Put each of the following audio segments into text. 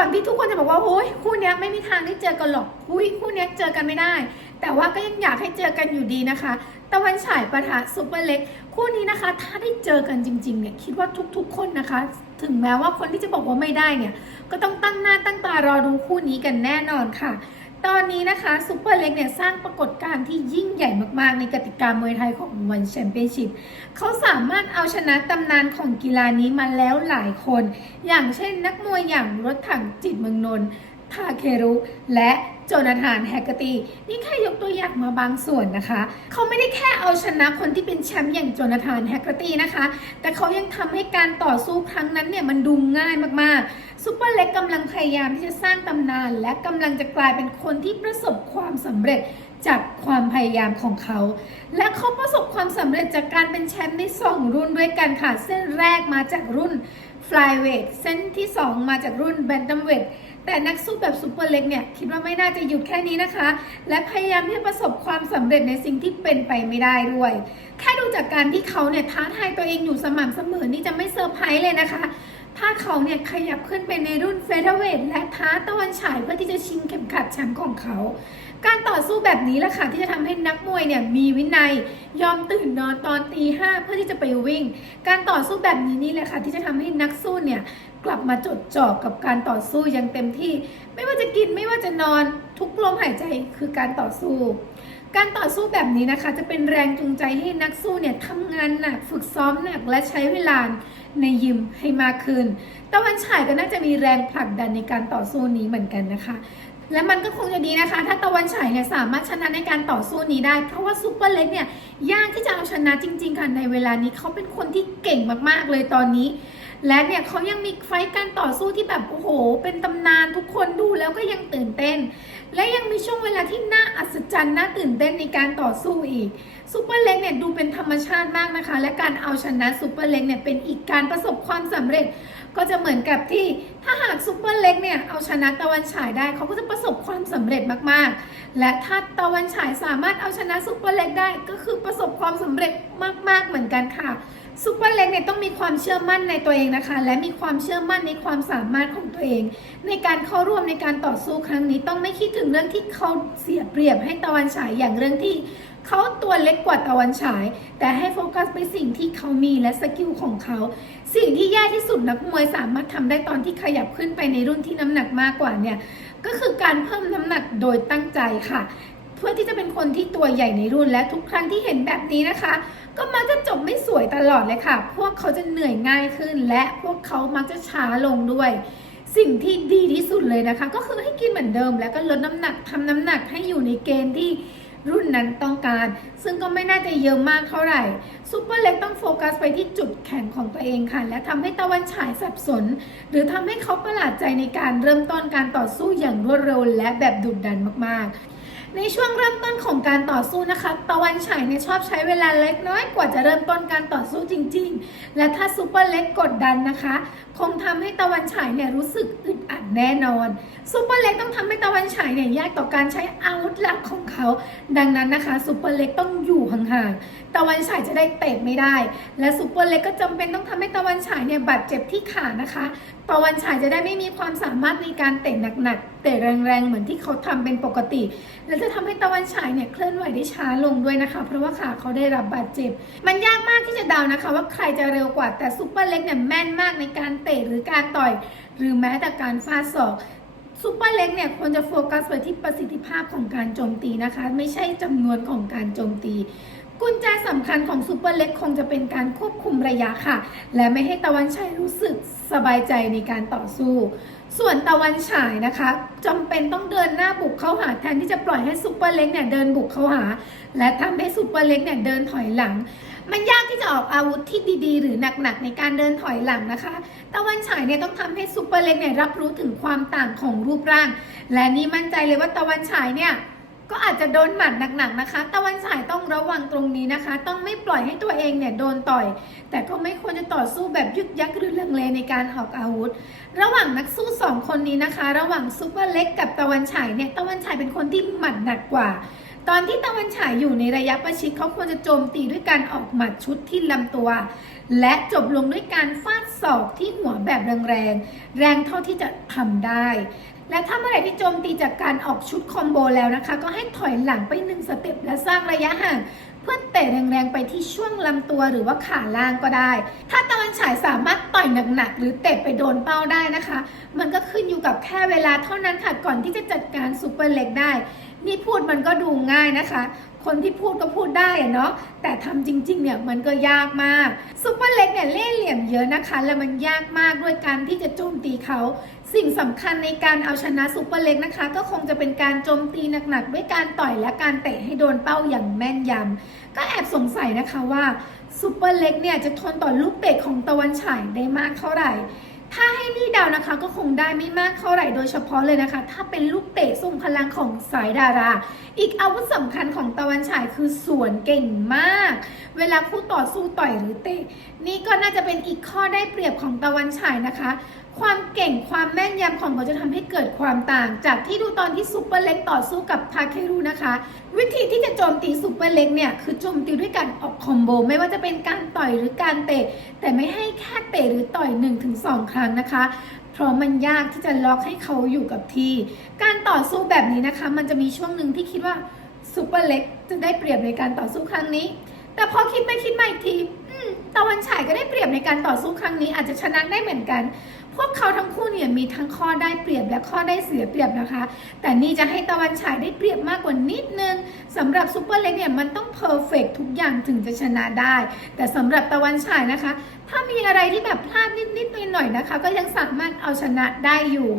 ก่อนที่ทุกคนจะบอกว่าโอ้ยคู่เนี้ยไม่มีทางได้เจอกันหรอกอุ้ยคู่เนี้ยเจอกันไม่ได้ แต่ว่าก็ยังอยากให้เจอกันอยู่ดีนะคะ ตะวันฉายปะทะซุปเปอร์เล็ก คู่นี้นะคะ ถ้าได้เจอกันจริงๆเนี่ยคิดว่าทุกๆ คนนะคะ ถึงแม้ว่าคนที่จะบอกว่าไม่ได้เนี่ย ก็ต้องตั้งหน้าตั้งตารอดูคู่นี้กันแน่นอนค่ะ ตอนนี้นะคะซูเปอร์เล็กเนี่ยสร้างปรากฏการณ์ที่ยิ่งใหญ่มากๆ ในกติกามวยไทยของวันแชมเปี้ยนชิพเขาสามารถเอาชนะตำนานของกีฬานี้มาแล้วหลายคน อย่างเช่นนักมวยอย่างรถถังจิตเมืองนนท์ทาเครุ และโจนาธานแฮกเกอร์ตีนี่แค่ยกตัวอย่างมาบางส่วนนะคะ เขาไม่ได้แค่เอาชนะคนที่เป็นแชมป์อย่างโจนาธานแฮกเกอร์ตีนะคะ แต่เขายังทำให้การต่อสู้ครั้งนั้นเนี่ยมันดูง่ายมากๆ ซูเปอร์เล็กกำลังพยายามที่จะสร้างตำนาน และกำลังจะกลายเป็นคนที่ประสบความสำเร็จจากความพยายามของเขา และเขาประสบความสำเร็จจากการเป็นแชมป์ได้สองรุ่นด้วยกันค่ะ เส้นแรกมาจากรุ่น flyweight เส้นที่ 2 มาจากรุ่น bantamweight แต่นักสู้แบบซูเปอร์เล็กเนี่ย คิดว่าไม่น่าจะหยุดแค่นี้นะคะ และพยายามที่ประสบความสำเร็จในสิ่งที่เป็นไปไม่ได้ด้วย แค่ดูจากการที่เขาเนี่ยท้าทายตัวเองอยู่สม่ำเสมอนี่จะไม่เซอร์ไพรส์เลยนะคะ ถ้าเขาเนี่ยขยับขึ้นไปในรุ่นเฟเธอร์เวทและท้าตะวันฉายเพื่อที่จะชิงเข็มขัดแชมป์ของเขา การต่อสู้แบบนี้แหละค่ะที่จะทำให้นักมวยเนี่ยมีวินัยยอมตื่นนอนตอนตีห้าเพื่อที่จะไปวิ่ง การต่อสู้แบบนี้นี่แหละค่ะที่จะทำให้นักสู้เนี่ยกลับมาจดจ่อกับการต่อสู้อย่างเต็มที่ ไม่ว่าจะกินไม่ว่าจะนอนทุกลมหายใจคือการต่อสู้ การต่อสู้แบบนี้นะคะ จะเป็นแรงจูงใจให้นักสู้เนี่ยทำงานหนัก ฝึกซ้อมหนักและใช้เวลาในยิมให้มากขึ้น ตะวันฉายก็น่าจะมีแรงผลักดันในการต่อสู้นี้เหมือนกันนะคะ และมันก็คงจะดีนะคะ ถ้าตะวันฉายเนี่ยสามารถชนะในการต่อสู้นี้ได้ เพราะว่าซูเปอร์เล็กเนี่ยยากที่จะเอาชนะจริง ๆ ค่ะในเวลานี้เขาเป็นคนที่เก่งมากๆเลยตอนนี้ และเนี่ยเขายังมีไฟการต่อสู้ที่แบบโอ้โห เป็นตำนานทุกคนดูแล้วก็ยังตื่นเต้น และยังมีช่วงเวลาที่น่าอัศจรรย์น่าตื่นเต้นในการต่อสู้อีกซูเปอร์เล็กเนี่ยดูเป็นธรรมชาติมากนะคะ และการเอาชนะซูเปอร์เล็กเนี่ยเป็นอีกการประสบความสำเร็จ ก็จะเหมือนกับที่ถ้าหากซูเปอร์เล็กเนี่ยเอาชนะตะวันฉายได้เขาก็จะประสบความสำเร็จมากๆ และถ้าตะวันฉายสามารถเอาชนะซูเปอร์เล็กได้ก็คือประสบความสำเร็จมาก ๆเหมือนกันค่ะ ซูเปอร์เล็กเนี่ยต้องมีความเชื่อมั่นในตัวเองนะคะ และมีความเชื่อมั่นในความสามารถของตัวเอง ในการเข้าร่วมในการต่อสู้ครั้งนี้ ต้องไม่คิดถึงเรื่องที่เขาเสียเปรียบให้ตะวันฉายอย่างเรื่องที่เขาตัวเล็กกว่าตะวันฉาย แต่ให้โฟกัสไปสิ่งที่เขามีและสกิลของเขา สิ่งที่แย่ที่สุดนักมวยสามารถทำได้ตอนที่ขยับขึ้นไปในรุ่นที่น้ำหนักมากกว่าเนี่ยก็คือการเพิ่มน้ำหนักโดยตั้งใจค่ะ เพื่อที่จะเป็นคนที่ตัวใหญ่ในรุ่นและทุกครั้งที่เห็นแบบนี้นะคะ ก็มักจะจบไม่สวยตลอดเลยค่ะ พวกเขาจะเหนื่อยง่ายขึ้น และพวกเขามักจะช้าลงด้วย สิ่งที่ดีที่สุดเลยนะคะ ก็คือให้กินเหมือนเดิม แล้วก็ลดน้ำหนักทำน้ำหนักให้อยู่ในเกณฑ์ที่รุ่นนั้นต้องการ ซึ่งก็ไม่น่าจะเยอะมากเท่าไหร่ซูเปอร์เล็กต้องโฟกัสไปที่จุดแข็งของตัวเองค่ะ และทำให้ตะวันฉายสับสน หรือทำให้เขาประหลาดใจในการเริ่มต้นการต่อสู้อย่างรวดเร็วและแบบดุดันมากๆ ในช่วงเริ่มต้นของการต่อสู้นะคะ ตะวันฉายเนี่ยชอบใช้เวลาเล็กน้อยกว่าจะเริ่มต้นการต่อสู้จริง ๆ และถ้าซูเปอร์เล็กกดดันนะคะ คงทำให้ตะวันฉายเนี่ยรู้สึกอึดอัดแน่นอนซูเปอร์เล็กต้องทำให้ตะวันฉายเนี่ยยากต่อการใช้อาวุธหลักของเขา ดังนั้นนะคะซูเปอร์เล็กต้องอยู่ห่างๆตะวันฉายจะได้เตะไม่ได้ และซูเปอร์เล็กก็จำเป็นต้องทำให้ตะวันฉายเนี่ยบาดเจ็บที่ขานะคะ ตะวันฉายจะได้ไม่มีความสามารถในการเตะหนักๆเตะแรงๆเหมือนที่เขาทำเป็นปกติ และจะทำให้ตะวันฉายเนี่ยเคลื่อนไหวได้ช้าลงด้วยนะคะ เพราะว่าขาเขาได้รับบาดเจ็บ มันยากมากที่จะเดานะคะ ว่าใครจะเร็วกว่าแต่ซูเปอร์เล็กเนี่ยแม่นมากในการเตะหรือการต่อย หรือแม้แต่การฟาดศอกซูเปอร์เล็กเนี่ยควรจะโฟกัสไปที่ประสิทธิภาพของการโจมตีนะคะ ไม่ใช่จำนวนของการโจมตี กุญแจสำคัญของซูเปอร์เล็กคงจะเป็นการควบคุมระยะค่ะ และไม่ให้ตะวันชัยรู้สึกสบายใจในการต่อสู้ ส่วนตะวันฉายนะคะจำเป็นต้องเดินหน้าบุกเข้าหาแทนที่จะปล่อยให้ซุปเปอร์เล็กเนี่ยเดินบุกเข้าหา และทำให้ซุปเปอร์เล็กเนี่ยเดินถอยหลัง มันยากที่จะออกอาวุธที่ดีๆ หรือหนักๆ ในการเดินถอยหลังนะคะ ตะวันฉายเนี่ยต้องทำให้ซุปเปอร์เล็กเนี่ยรับรู้ถึงความต่างของรูปร่าง และนี่มั่นใจเลยว่าตะวันฉายเนี่ย ก็อาจจะโดนหมัดหนักๆนะคะ ตะวันฉายต้องระวังตรงนี้นะคะ ต้องไม่ปล่อยให้ตัวเองเนี่ยโดนต่อย แต่ก็ไม่ควรจะต่อสู้แบบยึกยักหรือลังเลในการหอกอาวุธ ระหว่างนักสู้สองคนนี้นะคะ ระหว่างซุปเปอร์เล็กกับตะวันฉายเนี่ย ตะวันฉายเป็นคนที่หมัดหนักกว่า ตอนที่ตะวันฉายอยู่ในระยะประชิดเขาควรจะโจมตีด้วยการออกหมัดชุดที่ลำตัว และจบลงด้วยการฟาดศอกที่หัวแบบแรงๆแรงเท่าที่จะทำได้ และถ้าเมื่อไหร่ที่โจมตีจากการออกชุดคอมโบแล้วนะคะ ก็ให้ถอยหลังไปหนึ่งสเต็ปและสร้างระยะห่างเพื่อเตะแรงๆไปที่ช่วงลำตัวหรือว่าขาล่างก็ได้ ถ้าตะวันฉายสามารถต่อยหนักๆหรือเตะไปโดนเป้าได้นะคะ มันก็ขึ้นอยู่กับแค่เวลาเท่านั้นค่ะก่อนที่จะจัดการซูเปอร์เล็กได้ นี่พูดมันก็ดูง่ายนะคะ คนที่พูดก็พูดได้อะเนาะ แต่ทำจริงๆ เนี่ยมันก็ยากมากซูเปอร์เล็กเนี่ยเล่ห์เหลี่ยมเยอะนะคะ และมันยากมากด้วยการที่จะโจมตีเขา สิ่งสำคัญในการเอาชนะซูเปอร์เล็กนะคะ ก็คงจะเป็นการโจมตีหนักๆ ด้วยการต่อยและการเตะให้โดนเป้าอย่างแม่นยำก็แอบสงสัยนะคะว่าซูเปอร์เล็กเนี่ยจะทนต่อลูกเตะของตะวันฉายได้มากเท่าไหร่ ถ้าให้นี่เดาวนะคะก็คงได้ไม่มากเท่าไหร่โดยเฉพาะเลยนะคะ ถ้าเป็นลูกเตะทรงพลังของสายดารา อีกอาวุธสำคัญของตะวันฉายคือสวนเก่งมาก เวลาคู่ต่อสู้ต่อยหรือเตะ นี่ก็น่าจะเป็นอีกข้อได้เปรียบของตะวันฉายนะคะ ความเก่งความแม่นยำของเขาจะทำให้เกิดความต่าง จากที่ดูตอนที่ซุปเปอร์เล็กต่อสู้กับทาเครุนะคะ วิธีที่จะโจมตีซุปเปอร์เล็กเนี่ยคือโจมตีด้วยการออกคอมโบ ไม่ว่าจะเป็นการต่อยหรือการเตะ แต่ไม่ให้แค่เตะหรือต่อย 1-2 ครั้งนะคะเพราะมันยากที่จะล็อกให้เขาอยู่กับที่ การต่อสู้แบบนี้นะคะ มันจะมีช่วงหนึ่งที่คิดว่าซุปเปอร์เล็กจะได้เปรียบในการต่อสู้ครั้งนี้ แต่พอคิดไปคิดมาอีกทีตะวันฉายก็ได้เปรียบในการต่อสู้ครั้งนี้อาจจะชนะได้เหมือนกัน พวกเขาทั้งคู่เนี่ยมีทั้งข้อได้เปรียบและข้อได้เสียเปรียบนะคะ แต่นี่จะให้ตะวันฉายได้เปรียบมากกว่านิดนึงสำหรับซูเปอร์เล็กเนี่ยมันต้องเพอร์เฟกทุกอย่างถึงจะชนะได้ แต่สำหรับตะวันฉายนะคะ ถ้ามีอะไรที่แบบพลาดนิดๆหน่อยๆนะคะ ก็ยังสามารถเอาชนะได้อยู่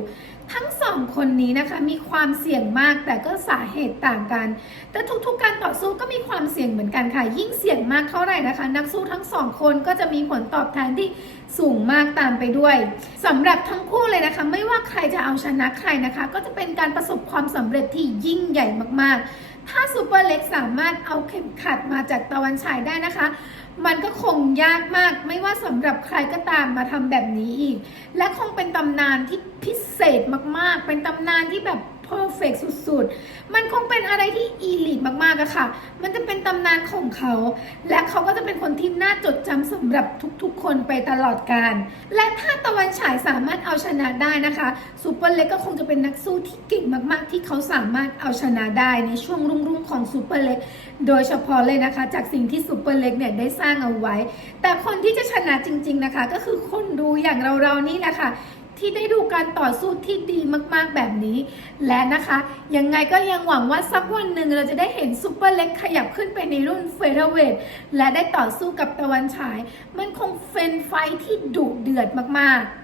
ทั้งสองคนนี้นะคะมีความเสี่ยงมากแต่ก็สาเหตุต่างกัน แต่ทุกๆ การต่อสู้ก็มีความเสี่ยงเหมือนกันค่ะ ยิ่งเสี่ยงมากเท่าไหร่นะคะ นักสู้ทั้งสองคนก็จะมีผลตอบแทนที่สูงมากตามไปด้วยสำหรับทั้งคู่เลยนะคะ ไม่ว่าใครจะเอาชนะใครนะคะ ก็จะเป็นการประสบความสำเร็จที่ยิ่งใหญ่มากๆ ถ้าซูเปอร์เล็กสามารถเอาเข็มขัดมาจากตะวันฉายได้นะคะมันก็คงยากมากไม่ว่าสำหรับใครก็ตามมาทำแบบนี้อีก และคงเป็นตำนานที่ พิเศษมากๆ เป็นตำนานที่แบบเพอร์เฟกสุดๆ มันคงเป็นอะไรที่อีลิทมากๆอะค่ะ มันจะเป็นตำนานของเขา และเขาก็จะเป็นคนที่น่าจดจำสำหรับทุกๆ คนไปตลอดกาล และถ้าตะวันฉายสามารถเอาชนะได้นะคะซูเปอร์เล็กก็คงจะเป็นนักสู้ที่เก่งมากๆ ที่เขาสามารถเอาชนะได้ในช่วงรุ่งๆของซูเปอร์เล็ก โดยเฉพาะเลยนะคะ จากสิ่งที่ซูเปอร์เล็กเนี่ยได้สร้างเอาไว้ แต่คนที่จะชนะจริง ๆนะคะ ก็คือคนดูอย่างเราๆนี่แหละค่ะ ที่ได้ดูการต่อสู้ที่ดีมากๆแบบนี้ และนะคะ ยังไงก็ยังหวังว่าสักวันหนึ่งเราจะได้เห็นซูเปอร์เล็กขยับขึ้นไปในรุ่นเฟเธอร์เวทและได้ต่อสู้กับตะวันฉาย มันคงเป็นไฟท์ที่ดุเดือดมากๆ